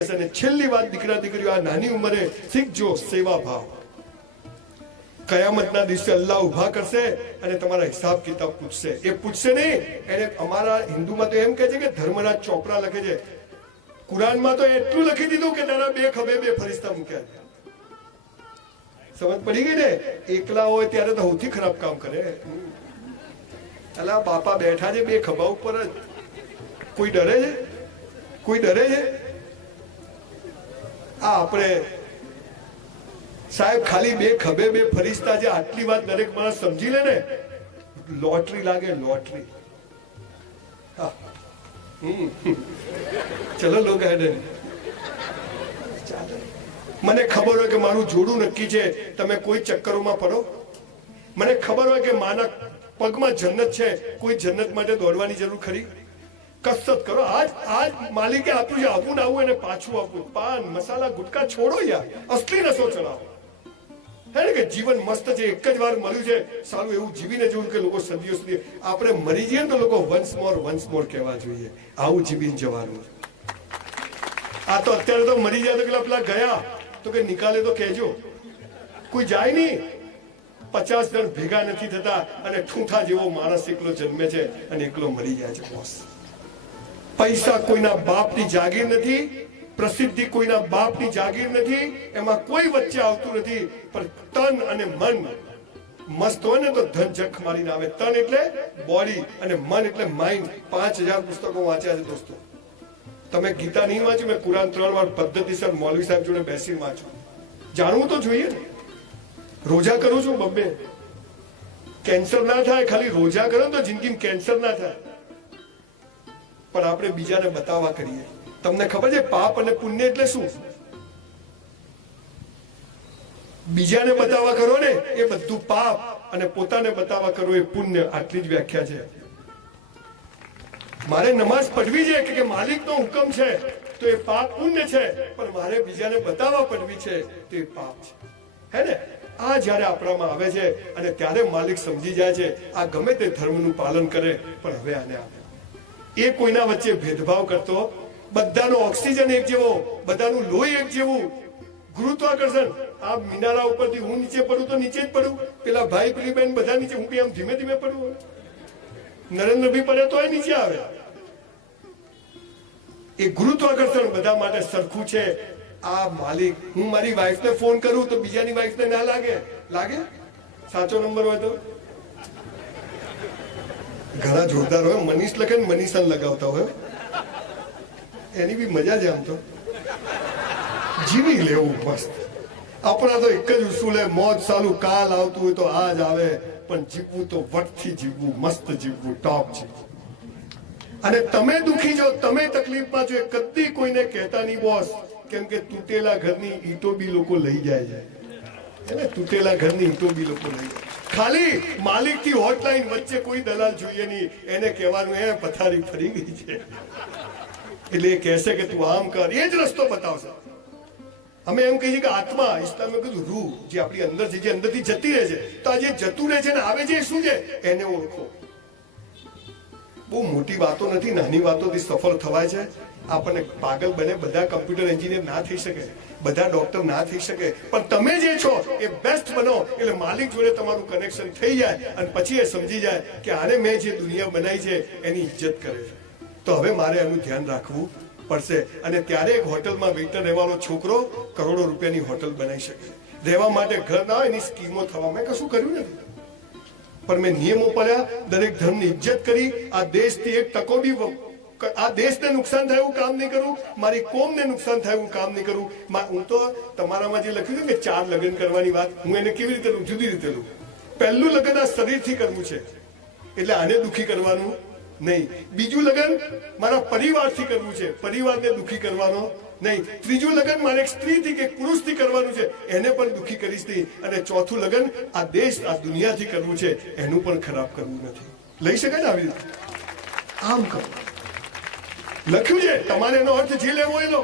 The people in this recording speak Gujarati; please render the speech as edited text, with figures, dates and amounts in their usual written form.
અને છેલ્લી વાત દીકરા દીકરીઓ આ નાની ઉંમરે શીખજો સેવા ભાવ. કયામતના દિવસે અલ્લાહ ઉભા કરશે અને તમારા હિસાબ કિતાબ પૂછશે. એ પૂછશે નહીં. એને અમારા હિન્દુમાં તો એમ કહે છે કે ધર્મરાજ ચોપડા લખે છે. કુરાનમાં તો એટલું લખી દીધું કે તારા બે ખભે બે ફરિશ્તા મૂક્યા. સમજ પડી ગઈ ને? એકલા હોય ત્યારે તો સૌથી ખરાબ કામ કરે. અલા બાપા બેઠા છે બે ખભા ઉપર જ. કોઈ ડરે છે? કોઈ ડરે છે? આ આપણે સાહેબ ખાલી બે ખભે બે ફરિશ્તા છે. આટલી વાત દરેક માણસ સમજી લે ને, લોટરી લાગે. લોટરી. ચલો લોક હેડે. મને ખબર હોય કે મારું જોડું નક્કી છે, તમે કોઈ ચક્કરોમાં પડો. મને ખબર હોય કે માના પગમાં જન્નત છે, કોઈ જન્નત માટે દોડવાની જરૂર ખરી? કસરત કરો. આજ માલિકે આપ્યું છે, આવું ના આવું એને પાછું આપવું. પાન મસાલા ગુટકા છોડો યાર, અસલી નશો ચલાવો. હે ને કે જીવન મસ્ત છે, એક જ વાર મળ્યું છે, સારું એવું જીવીને જોયું કે લોકો સદીઓ સુધી. આપણે મરી જઈએ તો લોકો વન્સ મોર કહેવા જોઈએ. આવું જીવીને જવાનું. આ તો અત્યારે તો મરી જાય તો પેલા ગયા તો કે નિકાલે તો કહેજો. કોઈ જાય નહીં. 50 જણ ભેગા નથી થતા અને ઠૂંઠા જેવો માણસ એકલો જન્મે છે અને એકલો મરી જાય છે. બોસ, પૈસા કોઈના બાપની જાગીર નથી, પ્રસિદ્ધિ કોઈના બાપની જાગીર નથી, એમાં કોઈ વચ્ચે આવતું નથી. પણ તન અને મન મસ્ત હોય ને તો ધન જખ મારીને આવે. તન એટલે બોડી અને મન એટલે માઇન્ડ. 5000 પુસ્તકો વાંચ્યા છે દોસ્તો. તમે ગીતા નહીં વાંચ્યું? મેં કુરાન 3 વાર પદ્ધતિસર મૌલવી સાહેબ જોડે બેસીને વાંચું. જાણવું તો જોઈએ ને. રોજા કરું છું બબ્બે. કેન્સર ના થાય, ખાલી રોજા કરો તો જિંદગીમાં કેન્સર ના થાય. પણ આપણે બીજાને બતાવવા કરીએ. તમને ખબર છે પાપ અને પુણ્ય એટલે શું? બીજાને બતાવવા કરો ને એ બધું પાપ, અને પોતાને બતાવવા કરો એ પુણ્ય. આટલી જ વ્યાખ્યા છે. મારે નમાઝ પઢવી છે કે માલિકનો હુકમ છે તો એ પાપ પુણ્ય છે, પણ મારે બીજાને બતાવવા પડવી છે તો એ પાપ છે. હે ને? આ જયારે આપણામાં આવે છે અને ત્યારે માલિક સમજી જાય છે આ ગમે તે ધર્મનું પાલન કરે પણ હવે આને આવે. એ કોઈના વચ્ચે ભેદભાવ કરતો, બધાનો ઓક્સિજન એક જેવો, બધાનું લોહી એક જેવું. ગુરુત્વાકર્ષણ. આ મિનારા ઉપરથી હું નીચે પડું તો નીચે જ પડું, પેલા ભાઈ પેલી બેન બધા નીચે, હું આમ ધીમે ધીમે પડું. નરેન્દ્રભાઈ પડે તોય નીચે આવે. એ ગુરુત્વાકર્ષણ બધા માટે સરખું છે. આ માલિક, હું મારી વાઈફને ફોન કરું તો બીજાની વાઈફને ના લાગે? લાગે? સાચો નંબર હોય તો ઘણા જોરદાર હોય. મનીષ લખે ને મનીષા લગાવતા હોય. એની બી મજા છે. આમ તો જીવી લેવું મસ્ત. આપણા તો એક જ ઉસૂલ, મોજ ચાલુ. કાલ આવતું હોય તો આજ આવે, પણ જીવવું તો વટથી જીવવું, મસ્ત જીવવું, ટોપ જીવવું. અને તમે દુખી જો, તમે તકલીફમાં જો, કદી કોઈને કહેતા નહીં બોસ. કેમ કે તૂટેલા ઘરની ઈંટો બી લોકો લઈ જાય છે. તૂટેલા ઘરની ઈંટો બી લોકો લઈ જાય. ખાલી માલિક થી હોટલાઈન વચ્ચે કોઈ દલાલ જોઈએ નહીં. એને કહેવાનું એ પથારી ફરી ગઈ છે, એટલે એ કહેશે કે તું આમ કર. એ જ રસ્તો બતાવશે. અમે એમ કહીએ કે આત્મા, ઇસ્લામે કીધું રૂહ, જે આપણી અંદર છે, જે અંદરથી જતી રહે છે. તો આ જે જતું રહે છે ને આવે છે શું છે? એને ઓળખો. બહુ મોટી વાતો નથી, નાની વાતોથી સફળ થવાય છે. આપણને પાગલ બને. બધા કમ્પ્યુટર એન્જિનિયર ના થઈ શકે, બધા ડોક્ટર ના થઈ શકે, પણ તમે જે છો એ બેસ્ટ બનો. એટલે માલિક જોડે તમારું કનેક્શન થઈ જાય અને પછી એ સમજી જાય કે આને મેં જે દુનિયા બનાવી છે એની ઇજ્જત કરે છે. તો હવે મારે એનું ધ્યાન રાખવું પડશે. અને ત્યારે એક હોટલમાં વેઇટર રહેવાનો છોકરો કરોડો રૂપિયાની હોટલ બનાવી શકે. રહેવા માટે ઘર ના હોય એની સ્કીમો થવા. મેં કશું કર્યું નથી, પણ મેં નિયમો પાડ્યા. દરેક ધર્મની ઇજ્જત કરી. આ દેશથી એક ટકો બી, આ દેશને નુકસાન થાય એવું કામ નહીં કરું, મારી કોમને નુકસાન થાય એવું કામ નહીં કરું. હું તો તમારામાં જે લખ્યું છે કે 4 લગ્ન કરવાની વાત, હું એને કેવી રીતે લઉં? જુદી રીતે લઉં. પહેલું લગ્ન આ શરીરથી કરવું છે, એટલે આને દુઃખી કરવાનું નહીં. બીજું લગ્ન મારા પરિવારથી કરવું છે, પરિવારને દુઃખી કરવાનો નહીં. ત્રીજું લગ્ન મારે એક સ્ત્રીથી કે પુરુષથી કરવાનું છે, એને પણ દુઃખી કરીશ નહીં. અને ચોથું લગ્ન આ દેશ, આ દુનિયાથી કરવું છે, એનું પણ ખરાબ કરવું નથી. લઈ શકાય ને આવી રીતે? આમ કરો. લખ્યું છે, તમારે એનો અર્થ જે લેવો એ લો.